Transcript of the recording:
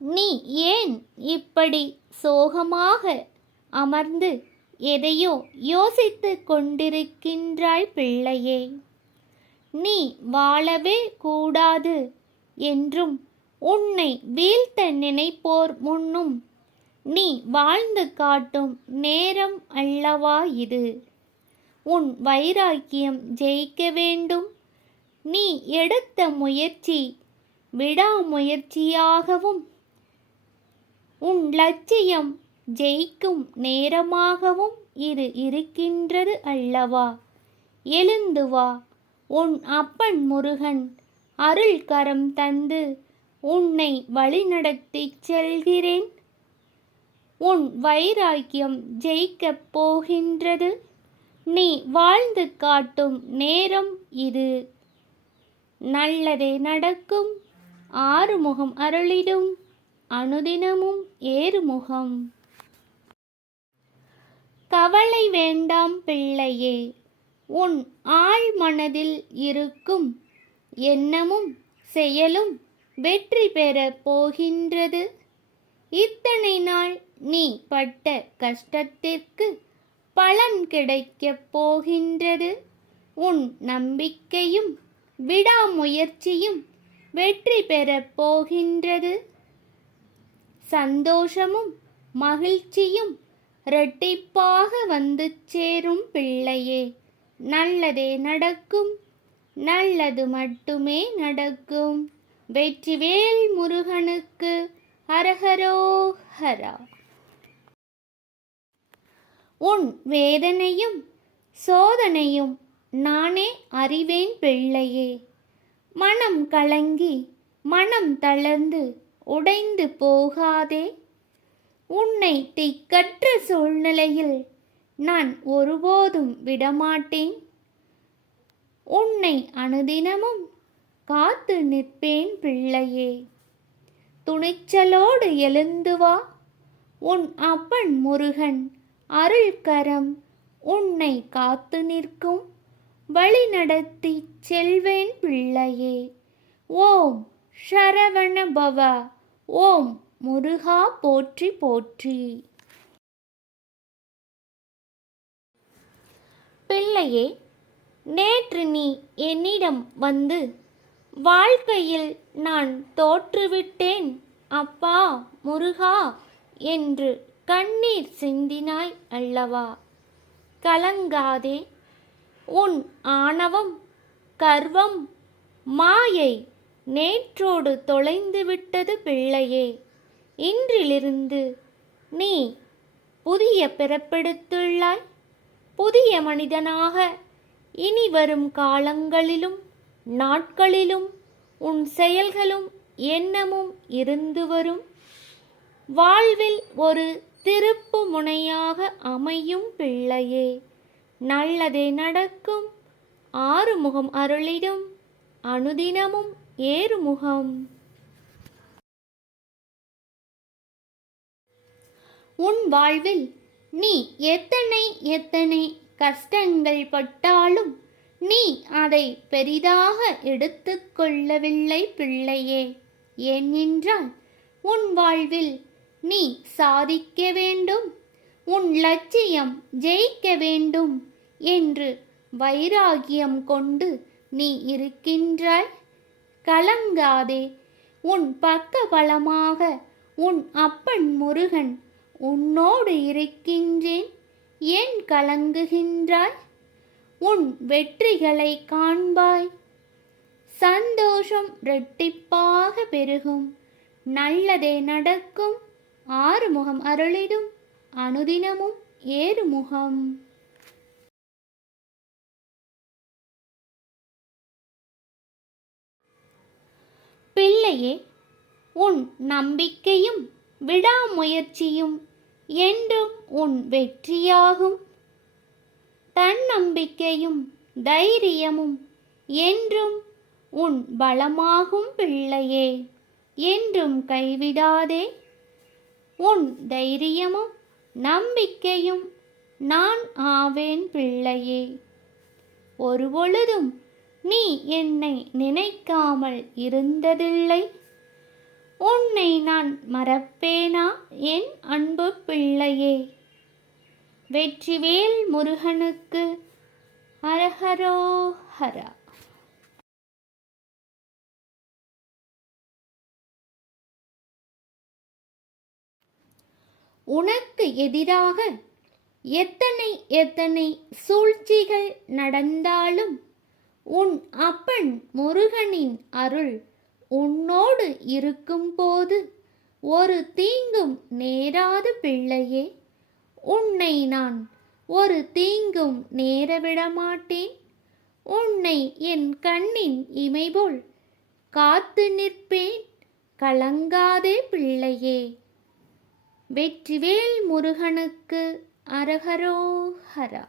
நீ ஏன் இப்படி சோகமாக அமர்ந்து எதையோ யோசித்து கொண்டிருக்கின்றாய் பிள்ளையே? நீ வாழவே கூடாது என்றும் உன்னை வீழ்த்த நினைப்போர் முன்னும் நீ வாழ்ந்து காட்டும் நேரம் அல்லவா இது? உன் வைராக்கியம் ஜெயிக்க வேண்டும். நீ எடுத்த முயற்சி விடாமுயற்சியாகவும் உன் லட்சியம் ஜெயிக்கும் நேரமாகவும் இது இருக்கின்றது அல்லவா? எழுந்து வா. உன் அப்பன் முருகன் அருள் கரம் தந்து உன்னை வழிநடத்திச் செல்கிறேன். உன் வைராக்கியம் ஜெயிக்கப் போகின்றது. நீ வாழ்ந்து காட்டும் நேரம் இது. நல்லதே நடக்கும். ஆறுமுகம் அருளிடும் அனுதினமும் ஏறுமுகம். கவலை வேண்டாம் பிள்ளையே. உன் ஆழ் மனதில் இருக்கும் எண்ணமும் செயலும் வெற்றி பெற போகின்றது. இத்தனை நாள் நீ பட்ட கஷ்டத்திற்கு பலன் கிடைக்கப் போகின்றது. உன் நம்பிக்கையும் விடாமுயற்சியும் வெற்றி பெறப் போகின்றது. சந்தோஷமும் மகிழ்ச்சியும் இரட்டிப்பாக வந்து சேரும் பிள்ளையே. நல்லதே நடக்கும். நல்லது மட்டுமே நடக்கும். வெற்றிவேல் முருகனுக்கு ஹரஹரோஹரா. உன் வேதனையும் சோதனையும் நானே அறிவேன் பிள்ளையே. மனம் கலங்கி மனம் தளர்ந்து உடைந்து போகாதே. உன்னை திக்கற்ற சூழ்நிலையில் நான் ஒருபோதும் விடமாட்டேன். உன்னை அனுதினமும் காத்து நிற்பேன் பிள்ளையே. துணிச்சலோடு எழுந்து வா. உன் அப்பன் முருகன் அருள் கரம் உன்னை காத்து நிற்கும். வழி நடத்தி செல்வேன் பிள்ளையே. ஓம் சரவண பவ. ஓம் முருகா போற்றி போற்றி. பிள்ளையே, நேற்று நீ என்னிடம் வந்து வாழ்க்கையில் நான் தோற்றுவிட்டேன் அப்பா முருகா என்று கண்ணீர் சிந்தினாய் அல்லவா? கலங்காதே. உன் ஆணவம் கர்வம் மாயை நேற்றோடு தொலைந்துவிட்டது பிள்ளையே. இன்றிலிருந்து நீ புதிய பிறப்பெடுத்துள்ளாய். புதிய மனிதனாக இனி வரும் காலங்களிலும் நாட்களிலும் உன் செயல்களும் எண்ணமும் இருந்து வரும். வாழ்வில் ஒரு திருப்பு முனையாக அமையும் பிள்ளையே. நல்லதே நடக்கும். ஆறுமுகம் அருளிடும் அனுதினமும் ஏறுமுகம். உன் வாழ்வில் நீ எத்தனை எத்தனை கஷ்டங்கள் பட்டாலும் நீ அதை பெரிதாக எடுத்துக் கொள்ளவில்லை பிள்ளையே. ஏனென்றால் உன் வாழ்வில் நீ சாதிக்க வேண்டும், உன் லட்சியம் ஜெயிக்க வேண்டும் என்று வைராகியம் கொண்டு நீ இருக்கின்றாய். கலங்காதே. உன் பக்க பலமாக உன் அப்பன் முருகன் உன்னோடு இருக்கின்றேன். ஏன் கலங்குகின்றாய்? உன் வெற்றிகளை காண்பாய். சந்தோஷம் இரட்டிப்பாக பெருகும். நல்லதே நடக்கும். ஆறுமுகம் அருளிடும் அனுதினமும் ஏறுமுகம். பிள்ளையே, உன் நம்பிக்கையும் விடாமுயற்சியும் என்றும் உன் வெற்றியாகும். தன்னம்பிக்கையும் தைரியமும் என்றும் உன் பலமாகும் பிள்ளையே. என்றும் கைவிடாதே. உன் தைரியமும் நம்பிக்கையும் நான் ஆவேன் பிள்ளையே. ஒருபொழுதும் நீ என்னை நினைக்காமல் இருந்ததில்லை. உன்னை நான் மறப்பேனா என் அன்பு பிள்ளையே. வெற்றிவேல் முருகனுக்கு அரஹரோஹரா. உனக்கு எதிராக எத்தனை எத்தனை சூழ்ச்சிகள் நடந்தாலும் உன் அப்பன் முருகனின் அருள் உன்னோடு இருக்கும்போது ஒரு தீங்கும் நேராது பிள்ளையே. உன்னை நான் ஒரு தீங்கும் நேரவிடமாட்டேன். உன்னை என் கண்ணின் இமைபோல் காத்து நிற்பேன். கலங்காதே பிள்ளையே. வெற்றிவேல் முருகனுக்கு அரஹரோஹரா.